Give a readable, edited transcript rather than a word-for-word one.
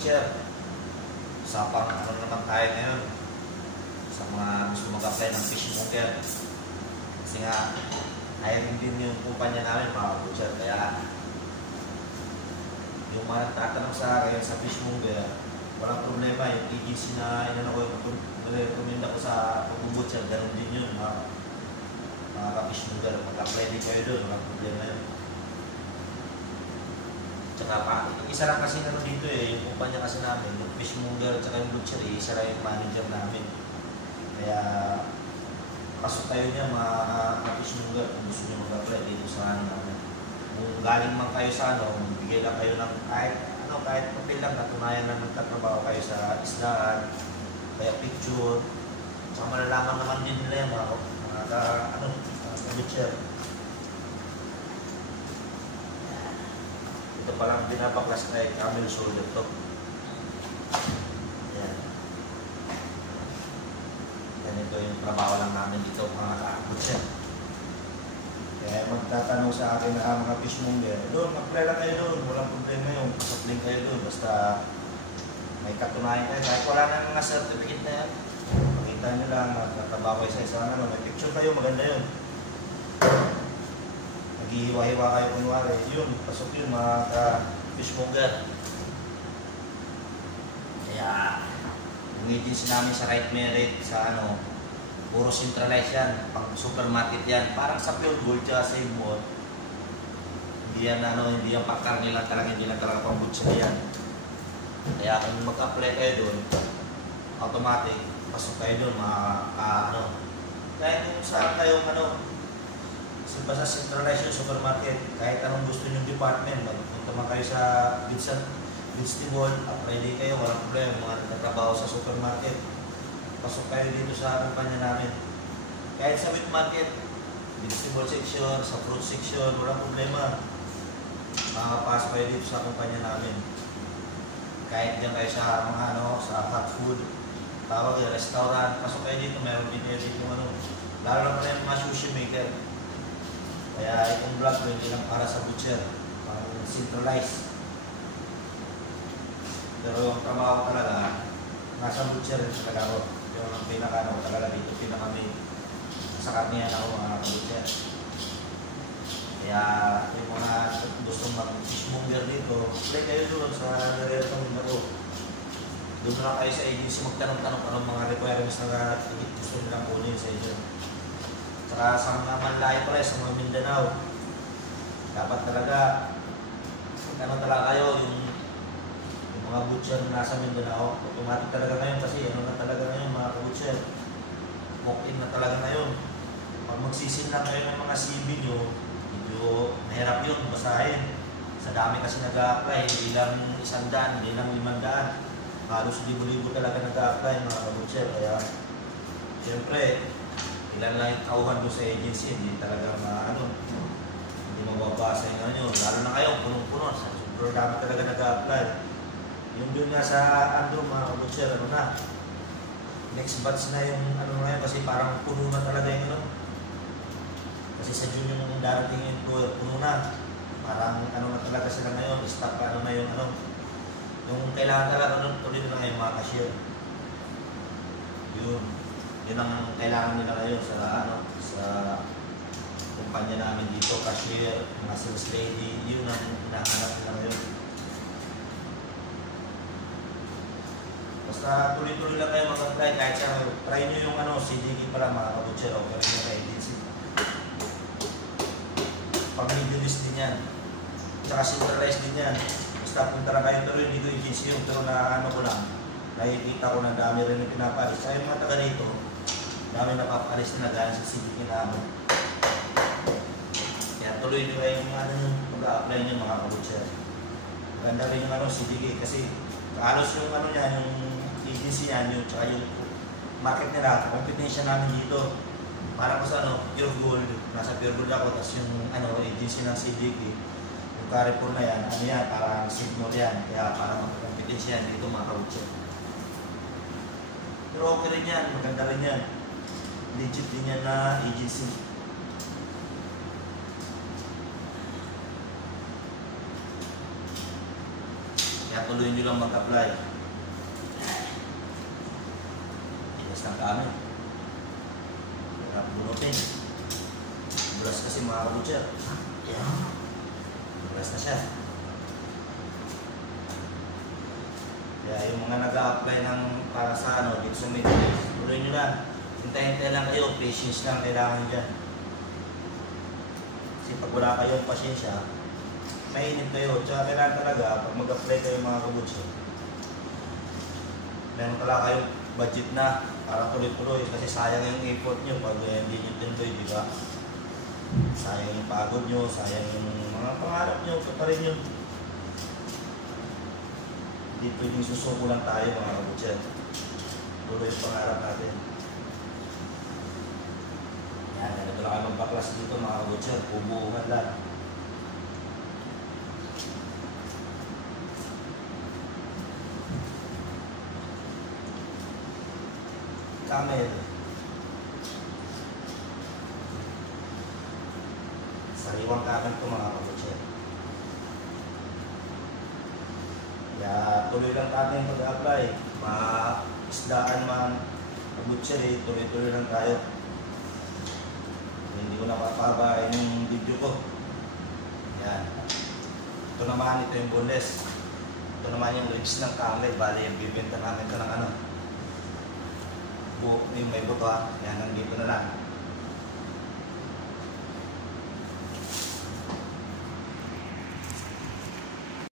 butcher. Usapang ano naman tayo ngayon sa mga gusto mag-apply ng fishmonger. Kasi nga, hiring din yung kumpanya namin mga butcher. Kaya, yung mga tatanong sa akin sa fishmonger, walang problema. Yung agency na inano ko, recommend ako sa pag-butcher, ganun din yun. Mga ka-fishmonger, mag-apply din kayo doon, walang problema yun. Tsaka pa, isa lang kasi naman dito yung kumpanya kasi namin, yung fishmonger at yung butcher, isa lang yung manager namin. Kaya, pasok tayo niya mga fishmonger kung gusto nyo mag-apply dito sa ano namin. Kung galing man kayo sa ano, bigay lang kayo ng kahit papel lang, natunayan lang nagtatrabaho kayo sa isdaan, kaya picture, tsaka malalaman naman din nila yung mga butcher. Ito palang binabaklas na yung camel shoulder to. Ayan. Ganito yung trabaho lang namin dito mga ka-butcher. Kaya magtatanong sa akin na mga fishmonger, doon, mag-apply lang kayo doon, walang problema yun, pasapling kayo doon, basta may katunayan kayo, kahit wala na mga certificate na yan, makita nyo lang, magtatrabaho kayo sa isang ano, may picture kayo, maganda yun. Naghihiwa-hiwa kayo kunwari, yun, pasok yun mga ka-fishmonger. Kaya, yung agency namin sa Right Merit, sa ano, puro centralized yan, pang supermarket yan, parang sa Pure Gold tsaka sa Save-On. Hindi yan hindi yan pangkarne lang talaga, hindi lang talaga pang butcher yan. Kaya kung mag-apply kayo doon, automatic, pasok kayo doon, kahit kung saan kayong basta centralized yung supermarket, kahit anong gusto nyo department, magpunta man kayo sa vegetable, apply din kayo, walang problema, mga nagtatrabaho sa supermarket. Pasok kayo dito sa kumpanya namin. Kahit sa meat market, vegetable section, sa fruit section, walang problema. Makakapasok kayo dito sa kumpanya namin. Kahit dyan kayo sa mga sa hot food, tawag yung restaurant, pasok kayo dito, meron din kayo dito lalo na pala yung mga sushi maker. Kaya itong vlog hindi lang para sa butcher, pang centralized. Pero yung trabaho talaga, nasa butcher rin talaga ako. Yung pinaka talaga dito, pinaka-main sa karnihan ako mga butcher. Kaya yung mga gustong mag-fishmonger dito, play kayo doon sa nare-recommend ako. Doon na lang kayo sa agency magtanong-tanong anong mga requirements na gusto nilang kunin sa inyo. Saka sa mga manlahi pala, sa mga Mindanao, dapat talaga talaga kayo yung mga butcher na nasa Mindanao, automatic talaga ngayon kasi na talaga ngayon mga butcher, walk-in na talaga ngayon. Pag magsisin lang kayo ng mga CV nyo, medyo mahirap yun, basahin. Sa dami kasi nag-a-apply, hindi lang 100, hindi lang 500, halos libo-libo talaga nag-a-apply mga butcher. Kaya siyempre, ilan lang yung tauhan doon sa agency, hindi talaga hindi mababasa yung ano, lalo na kayo, punong-puno, sa super dami talaga nag-a-apply. Yung doon nga sa mga butcher, next batch na yung ngayon kasi parang puno na talaga yung kasi sa June yung darating yung employer, puno na. Parang na talaga sila ngayon, stock na yung yung kailangan talaga tuloy na ngayon mga cashier. Yun ang kailangan nila ngayon sa kumpanya namin dito, cashier, mga sales lady, yun ang hinahanap nila ngayon. Basta tuloy-tuloy lang kayo mag-apply kahit try nyo yung CDK para mga kabutcher o pero yung agency. Pag-middle list din yan. Tsaka centralized din yan. Basta punta lang kayo tuloy dito agency yung pero na ko lang. Nakikita ko na dami rin yung pinapalis. Kaya yung mga taga dito, dami napapalis na galing sa CDK namin. Kaya tuloy nyo kayo yung mag-a-apply nyo mga kabutcher. Maganda rin yung CDK kasi halos yung yung agency yan, tsaka yung market nila, competition namin dito. Para ko sa Pure Gold, nasa Pure Gold ako, tapos yung agency ng CDK, yung Carrefour na yan, parang Signal yan, kaya para mag-competition yan dito mga kabutcher. Pero okay rin yan, maganda rin yan. Legit din yan na agency. Kaya tuloy nyo lang mag-apply. Tigas ng kami. Hirap bunutin. Bulas kasi mga kabutcher. Yan. Bulas na siya. Kaya yung mga nag-a-apply ng para sa ano, dito sa Midwest, tuloy nyo lang. Hintay-hintay lang kayo, patience lang kailangan dyan. Kasi pag wala kayong pasyensya, mainit kayo. Tsaka kailangan talaga, pag mag-apply kayo mga kabutcher, meron talaga kayong budget na para tuloy-tuloy. Kasi sayang yung effort nyo pag hindi nyo tinuloy, di ba? Sayang yung pagod nyo, sayang yung mga pangarap nyo, pa rin yun. Hindi pwedeng susuko lang tayo mga kabutcher. Tuloy yung pangarap natin. Yan, ganito lang kayo magbaklas dito mga kabutcher. Bubuungan lang. Camel. Sariwang camel ko mga kabutcher. Kaya tuloy lang natin pag-apply. Ma-isdaan man, kabutcher eh, tuloy-tuloy lang tayo. Hindi ko napapabain yung video ko. Yan. Ito naman, ito yung boneless. Ito naman yung legs ng camel. Bali, yung bibenta namin ito ng ano. Yung may buto ha. Yan, nandito na lang.